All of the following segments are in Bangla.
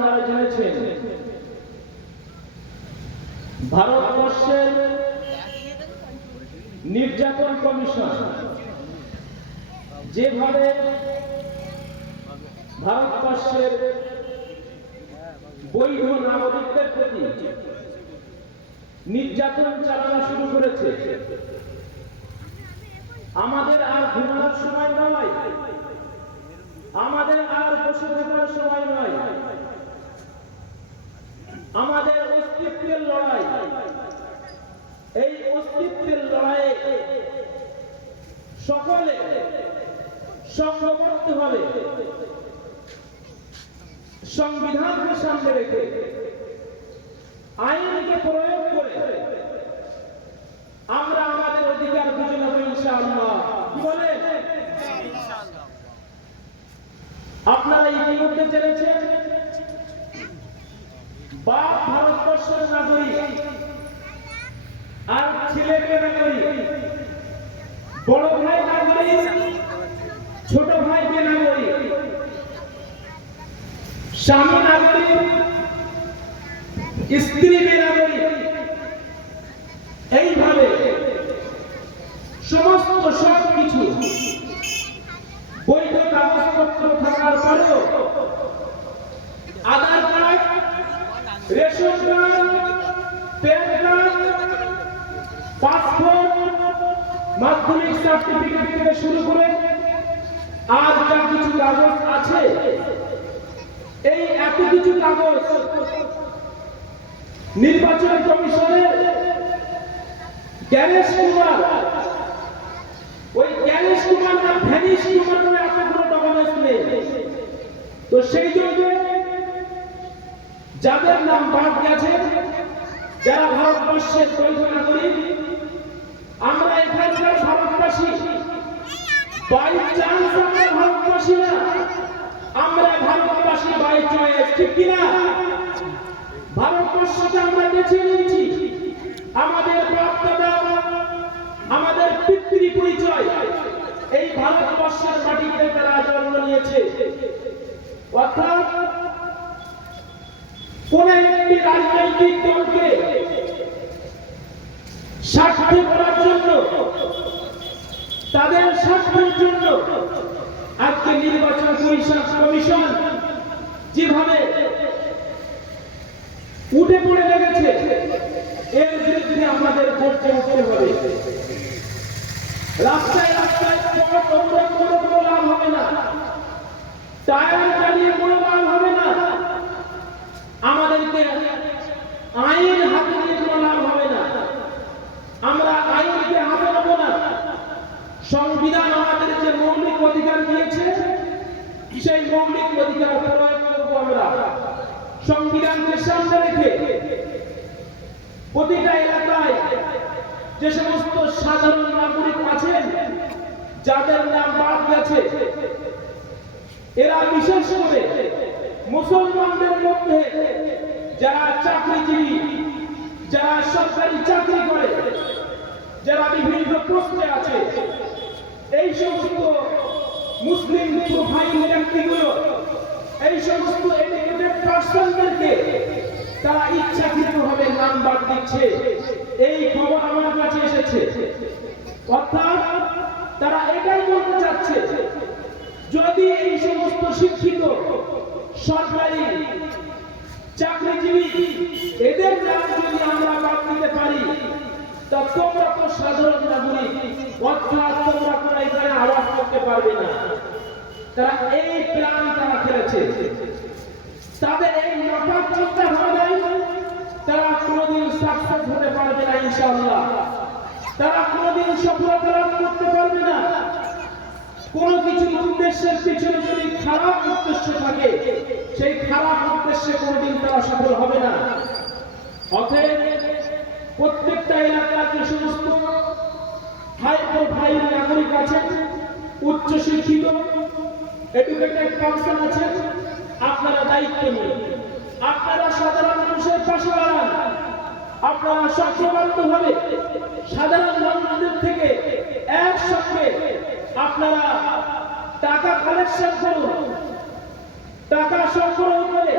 আপনারা জেনেছেন ভারতবর্ষের নির্যাতন কমিশন যেভাবে ভারতবর্ষের বৈধ নাগরিকদের প্রতি নির্যাতন চালানো শুরু করেছে, আমাদের আর ঘুমানোর সময় নয়, আমাদের আর বসে থাকার সময় নয়, আমাদের অস্তিত্বের লড়াই। এই অস্তিত্বের লড়াইয়ে সকলে সংঘবদ্ধ হবে, সংবিধানকে সামনে রেখে আইনকে প্রয়োগ করে আমরা আমাদের অধিকার বুঝে নেব ইনশাআল্লাহ। কি বলেন? আপনারা ইতিমধ্যে জেনেছেন বাপ ভারতবর্ষের নাগরিক আর ছেলেকে নাগরিক, বড় ভাই নাগরিক, ছোট ভাই কে নাগরিক, স্বামী নাগরিক, স্ত্রী কে নাগরিক। এইভাবে সমস্ত সবকিছু বৈধ কাগজপত্র থাকার পরেও Aadhaar card, ration card, PAN card, passport, মাধ্যমিক সার্টিফিকেট থেকে শুরু করে আর যা কিছু কাগজ আছে, এই এত কিছু কাগজ নির্বাচন কমিশনের জ্ঞানেশ কুমার, ওই জ্ঞানেশ কুমার না ভ্যানিশ কুমার নামে এতগুলো ডকুমেন্টস নেই। তো সেই জন্য যাদের নাম বাদ গেছে, যারা ভারতবর্ষের বৈধ নাগরিক, আমরা এখানকার ভারতবাসী, বাই চান্স আমরা ভারতবাসী না, আমরা ভারতবাসী বাই চয়েস। ঠিক কিনা? ভারতবর্ষকে আমরা বেছে নিয়েছি, আমাদের বাপ দাদা, আমাদের পিতৃ পরিচয় এই ভারতবর্ষের মাটিতে তারা জন্ম নিয়েছে। অর্থাৎ কোন একটি রাজনৈতিক দলকে স্বার্থে করার জন্য, তাদের স্বার্থের জন্য আজকে নির্বাচন কমিশন যেভাবে উঠে পড়ে লেগেছে, এর বিরুদ্ধে আমাদের করতে হবে। রাস্তায় রাস্তায় পথ অবরোধ করে কোনো লাভ হবে না, টায়ার চালিয়ে কোনো লাভ হবে না, আমাদেরকে আইন হাতে নিয়ে কোনো লাভ হবে না। আমরা আইনকে হাতে নেব না। সংবিধান আমাদের যে মৌলিক অধিকার দিয়েছে, সেই মৌলিক অধিকার প্রয়োগ করবো আমরা। সংবিধানকে সামনে রেখে প্রতিটা এলাকায় যে সমস্ত সাধারণ নাগরিক আছেন, যাদের নাম বাদ গেছে, এরা বিশেষ করে মুসলমানদের মধ্যে যারা চাকরিজীবী, যারা সরকারি চাকরি করে, যারা বিভিন্ন পোস্টে আছে, এই সমস্ত মুসলিম প্রোফাইল ব্যক্তিগুলো, এই সমস্ত এডুকেটেড পার্সনদেরকে তারা ইচ্ছাকৃতভাবে নাম বাদ দিচ্ছে। এই খবর আমার কাছে এসেছে। অর্থাৎ তারা এটাই বলতে চাচ্ছে, যদি এই সমস্ত শিক্ষিত সরকারি চাকরিজীবী এদের নাম যদি আমরা বাদ দিতে পারি, তা তোমরা তো সাধারণ নাগরিক, অর্থাৎ তোমরা কোনো এখানে আওয়াজ করতে পারবে না। তারা এই প্ল্যান তারা খেলেছে। তাদের এই মাথার চিন্তা ভাবনায় তারা কোনোদিন সাকসেস হতে পারবে না ইনশাআল্লাহ। তারা কোনোদিন সফলতা লাভ করতে পারবে না। কোনো কিছু উদ্দেশ্যের পিছনে যদি খারাপ উদ্দেশ্য থাকে, সেই খারাপ উদ্দেশ্যে কোনোদিন তারা সফল হবে না। অতএব প্রত্যেকটা এলাকার যে সমস্ত হাই প্রোফাইল নাগরিক আছেন, উচ্চ শিক্ষিত এডুকেটেড পার্সন আছেন, আপনারা দায়িত্ব নিন, আপনারা সাধারণ মানুষের পাশে দাঁড়ান, আপনারা সক্রিয়ভাবে সাধারণ মানুষদের থেকে একসঙ্গে আপনারা টাকা কালেকশন করুন, টাকা সংগ্রহ করে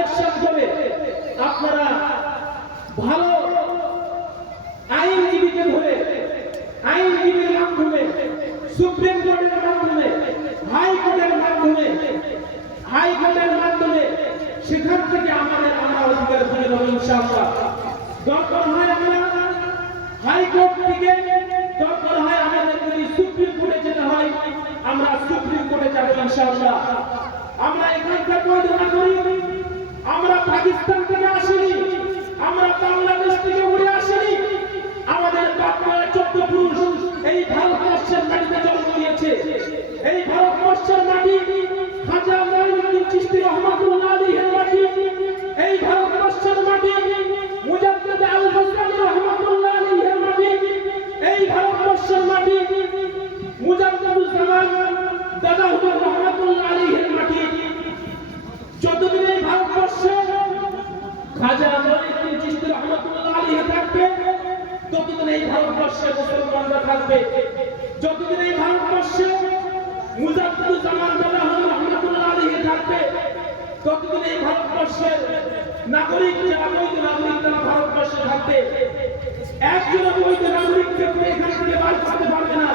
কালেকশন করে আপনারা ভালো আইনজীবীকে ধরে আইনজীবীর মাধ্যমে সুপ্রিম কোর্টের মাধ্যমে হাইকোর্টের মাধ্যমে সেখান থেকে আমরা অধিকার ফিরে পাবো ইনশাআল্লাহ। দরকার হয় আমরা হাইকোর্ট থেকে, দরকার হয় আমাদের যদি সুপ্রিম কোর্টে যেতে হয় আমরা সুপ্রিম কোর্টে যাবো ইনশাআল্লাহ। আমরা এখানকার বৈধতা করি, আমরা পাকিস্তান থেকে আসিনি, আমরা বাংলাদেশ থেকে উড়ে আসিনি। আমাদের বাপমায়ের 14 পুরুষ এই ভারতবর্ষের মাটিতে জন্ম নিয়েছে। এই ভারতবর্ষের মাটি খাজা মঈনুদ্দিন চিশতি রহমাতুল্লাহ আলাইহির মাটি, এই ভারতবর্ষের মাটি মুজাদ্দিদ আল হাসানী রহমাতুল্লাহ আলাইহির মাটি, এই ভারতবর্ষের মাটি মুজাদ্দিদুল জামান দাদা হুজুর রহমাতুল্লাহ আলাইহির মাটি। যতদিন এই ভারতবর্ষে খাজা মঈনুদ্দিন চিশতি রহমাতুল্লাহ আলাইহি থাকবে ততদিন এই ভারতবর্ষে মুসলমানরা থাকবে। যতদিন এই ভারতবর্ষে মুজাদ্দিদুল জামান দাদা হুজুর রহমাতুল্লাহ আলাইহি থাকবে ততদিন এই ভারতবর্ষের নাগরিক যারা বৈধ নাগরিক তারা ভারতবর্ষে থাকবে। একজন বৈধ নাগরিককে এখান থেকে বার করতে পারবে না।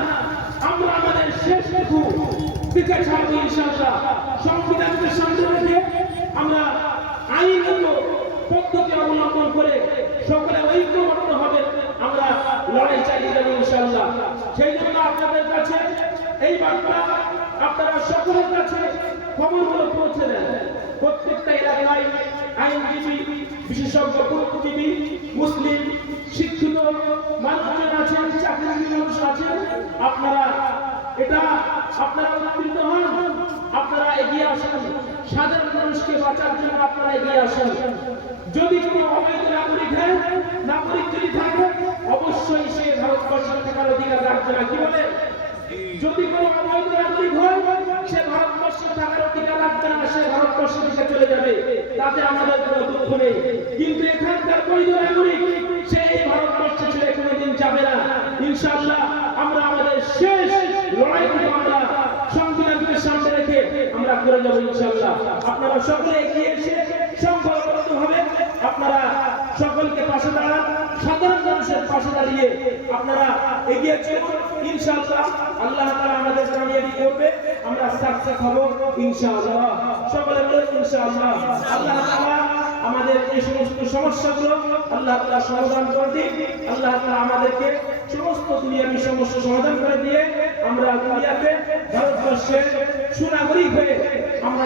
আমরা আমাদের শেষটুকু দিকে ছাড়বো ইনশাআল্লাহ। সংবিধানকে সামনে রেখে আমরা আইনগত পদ্ধতি অবলম্বন করে সকলে ঐক্যবদ্ধ হবে, আমরা লড়াই চালিয়ে যাবো ইনশাআল্লাহ। সেই জন্য আপনাদের কাছে এই বার্তা আপনারা সকলের কাছে খবরগুলো পৌঁছে দেন। প্রত্যেকটা এলাকায় আইনজীবী, বিশেষজ্ঞ বুদ্ধিজীবী, মুসলিম শিক্ষিত মানুষজন আছেন, চাকরিজীবী মানুষ আছেন। আপনারা উদ্বুদ্ধ হন, আপনারা এগিয়ে আসেন, সাধারণ মানুষকে বাঁচার জন্য আপনারা এগিয়ে আসেন। যদি কোনো অবৈধ নাগরিক যদি থাকে অবশ্যই সে ভারতবর্ষে থাকার অধিকার রাখবে না। কি বলে? যদি কোনো অবৈধ নাগরিক হয় সে ভারতবর্ষে থাকার অধিকার রাখবে না, সে ভারতবর্ষ থেকে চলে যাবে, তাতে আমাদের কোনো দুঃখ নেই। কিন্তু এখানকার বৈধ নাগরিক সে এই ভারতবর্ষে ছেড়ে কোনোদিন যাবে না ইনশাআল্লাহ। আমরা আমাদের শেষ লড়াইটুকু আমরা সংবিধানকে সামনে রেখে আমরা করে যাবো ইনশাআল্লাহ। আপনারা সকলে এগিয়ে এসে সংঘবদ্ধ হবে, আপনারা সকলকে পাশে দাঁড়ান, সাধারণ মানুষের পাশে দাঁড়িয়ে আপনারা এগিয়ে চলুন ইনশাআল্লাহ। আল্লাহ তাআলা আমাদের কামিয়াবি করবে, আমরা সাকসেস হব ইনশাআল্লাহ। সকলে বলুন ইনশাআল্লাহ। আল্লাহ তাআলা আমাদের এই সমস্ত সমস্যাগুলো আল্লাহ তাআলা সমাধান করে দিন। আল্লাহ তাআলা আমাদেরকে সমস্ত দুনিয়াবী সমস্যা সমাধান করে দিয়ে আমরা দুনিয়াতে ভারতবর্ষের সুনাগরিক হয়ে আমরা